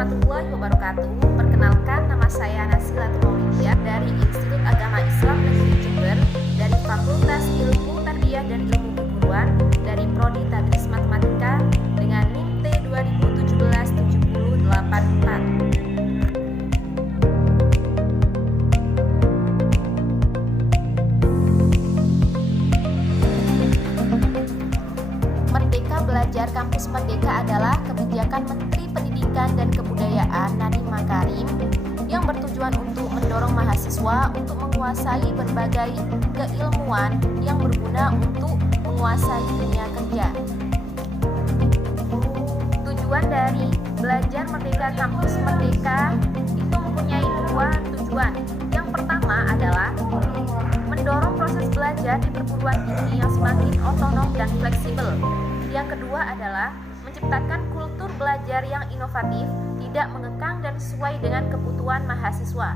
warahmatullahi wabarakatuh. Perkenalkan, nama saya Nasila Maulidia dari Institut Agama Islam Negeri Jember, dari Fakultas Ilmu Tarbiyah dan Ilmu Keguruan, dari Prodi Tadris Matematika dengan NIM T 2017-7084. Merdeka Belajar Kampus Merdeka adalah kebijakan Menteri Pendidikan dan Kebudayaan Nadiem Makarim yang bertujuan untuk mendorong mahasiswa untuk menguasai berbagai keilmuan yang berguna untuk menguasai dunia kerja. Tujuan dari Belajar Merdeka Kampus Merdeka itu mempunyai dua tujuan. Yang pertama adalah mendorong proses belajar di perguruan tinggi yang semakin otonom dan fleksibel. Yang kedua adalah menciptakan kultur belajar yang inovatif, tidak mengekang dan sesuai dengan kebutuhan mahasiswa.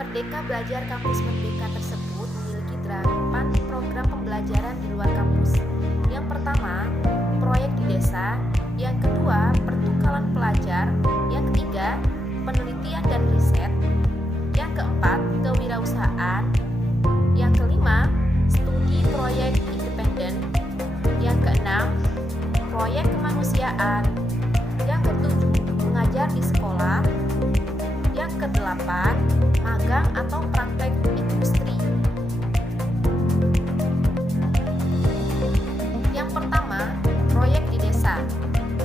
Merdeka Belajar Kampus Merdeka tersebut memiliki 8 program pembelajaran di luar kampus. Yang pertama, proyek di desa. Yang kedua, pertukaran pelajar. Yang ketiga, penelitian dan riset. Yang keempat, kewirausahaan. Yang kelima, studi proyek independen. Yang keenam, proyek kemanusiaan. Yang ketujuh, mengajar di sekolah. Yang kedelapan, magang atau praktek industri. Yang pertama, proyek di desa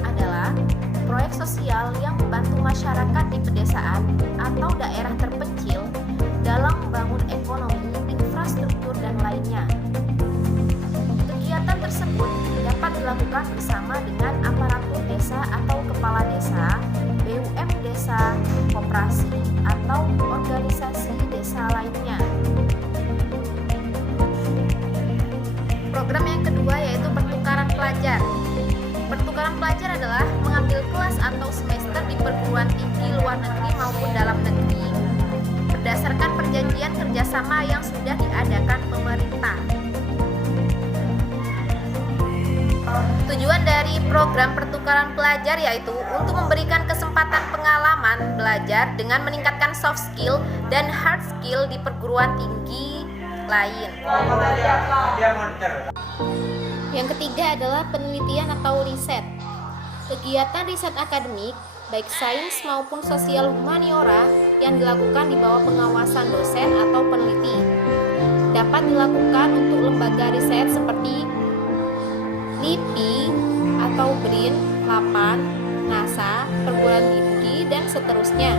adalah proyek sosial yang membantu masyarakat di pedesaan atau daerah terpencil dalam membangun ekonomi, infrastruktur, dan lainnya. Kegiatan tersebut dapat dilakukan bersama dengan aparatur desa atau kepala desa, BUM desa, koperasi, atau organisasi desa lainnya. Program yang kedua yaitu pertukaran pelajar. Pertukaran pelajar adalah mengambil kelas atau semester di perguruan tinggi luar negeri maupun dalam negeri berdasarkan perjanjian kerjasama yang sudah diadakan pemerintah. Tujuan dari program pertukaran pelajar yaitu untuk memberikan kesempatan pengalaman belajar dengan meningkatkan soft skill dan hard skill di perguruan tinggi lain. Yang ketiga adalah penelitian atau riset. Kegiatan riset akademik, baik sains maupun sosial humaniora yang dilakukan di bawah pengawasan dosen atau peneliti, dapat dilakukan untuk lembaga riset seperti LIPI atau BRIN, LAPAN, NASA, perguruan tinggi, dan seterusnya.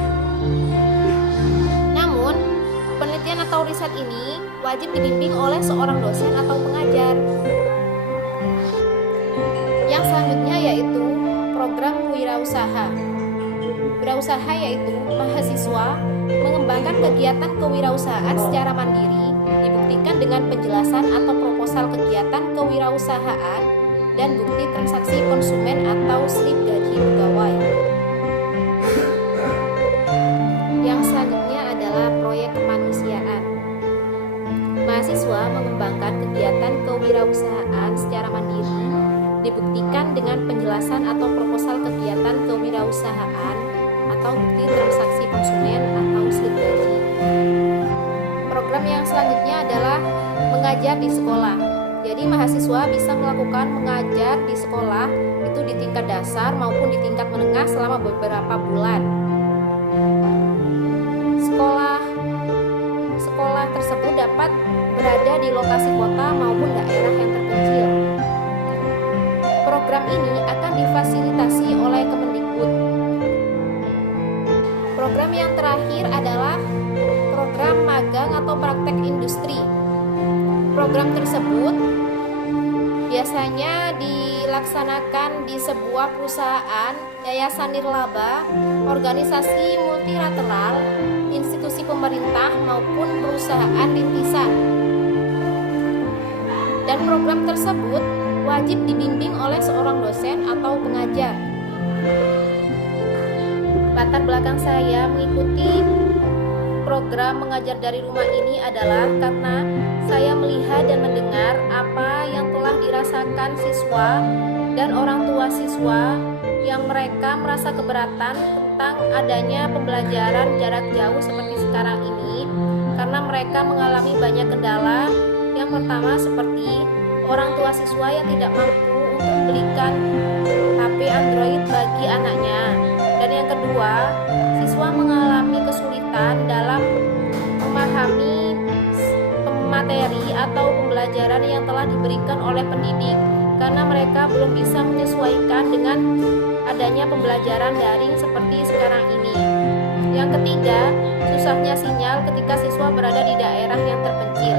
Namun, penelitian atau riset ini wajib dibimbing oleh seorang dosen atau pengajar. Yang selanjutnya yaitu program wirausaha. Wirausaha yaitu mahasiswa mengembangkan kegiatan kewirausahaan secara mandiri, dibuktikan dengan penjelasan atau proposal kegiatan kewirausahaan dan bukti transaksi konsumen atau slip gaji pegawai. Yang selanjutnya adalah proyek kemanusiaan. Mahasiswa mengembangkan kegiatan kewirausahaan secara mandiri, dibuktikan dengan penjelasan atau proposal kegiatan kewirausahaan atau bukti transaksi konsumen atau slip gaji. Program yang selanjutnya adalah mengajar di sekolah. Jadi mahasiswa bisa melakukan mengajar di sekolah itu di tingkat dasar maupun di tingkat menengah selama beberapa bulan. Sekolah tersebut dapat berada di lokasi kota maupun daerah yang terpencil. Program ini akan difasilitasi oleh Kemendikbud. Program yang terakhir adalah program magang atau praktek industri. Program tersebut biasanya dilaksanakan di sebuah perusahaan, yayasan nirlaba, organisasi multilateral, institusi pemerintah maupun perusahaan rintisan. Dan program tersebut wajib dibimbing oleh seorang dosen atau pengajar. Latar belakang saya mengikuti program program mengajar dari rumah ini adalah karena saya melihat dan mendengar apa yang telah dirasakan siswa dan orang tua siswa yang mereka merasa keberatan tentang adanya pembelajaran jarak jauh seperti sekarang ini, karena mereka mengalami banyak kendala. Yang pertama seperti orang tua siswa yang tidak mampu untuk membelikan HP Android bagi anaknya, dan yang kedua, siswa mengalami kesulitan dalam memahami materi atau pembelajaran yang telah diberikan oleh pendidik, karena mereka belum bisa menyesuaikan dengan adanya pembelajaran daring seperti sekarang ini. Yang ketiga, susahnya sinyal ketika siswa berada di daerah yang terpencil.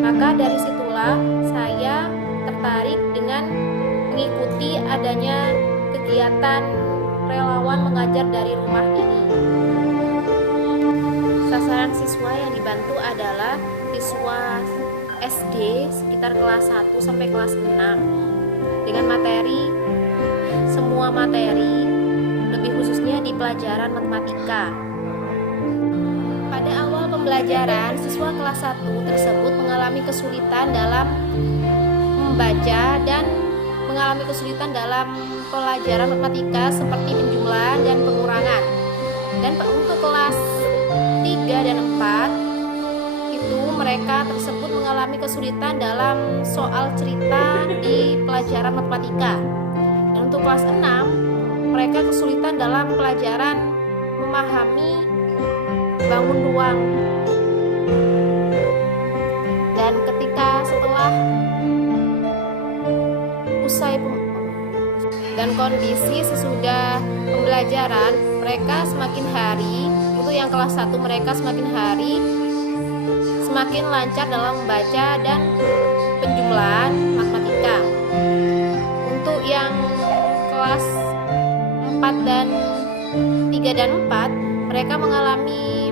Maka dari situlah saya tertarik dengan mengikuti adanya kegiatan relawan mengajar dari rumah ini. Sasaran siswa yang dibantu adalah siswa SD sekitar kelas 1 sampai kelas 6 dengan materi, semua materi, lebih khususnya di pelajaran matematika. Pada awal pembelajaran, siswa kelas 1 tersebut mengalami kesulitan dalam membaca dan mengalami kesulitan dalam pelajaran matematika seperti penjumlahan dan pengurangan. Dan untuk kelas 3 dan 4 itu mereka tersebut mengalami kesulitan dalam soal cerita di pelajaran matematika. Dan untuk kelas 6 mereka kesulitan dalam pelajaran memahami bangun ruang. Dan ketika setelah usai dan kondisi sesudah pembelajaran, mereka semakin hari, untuk yang kelas 1 mereka semakin hari semakin lancar dalam membaca dan penjumlahan matematika. Untuk yang kelas 4 dan 3 dan 4 mereka mengalami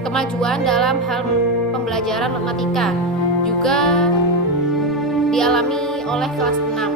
kemajuan dalam hal pembelajaran matematika, juga dialami oleh kelas 6.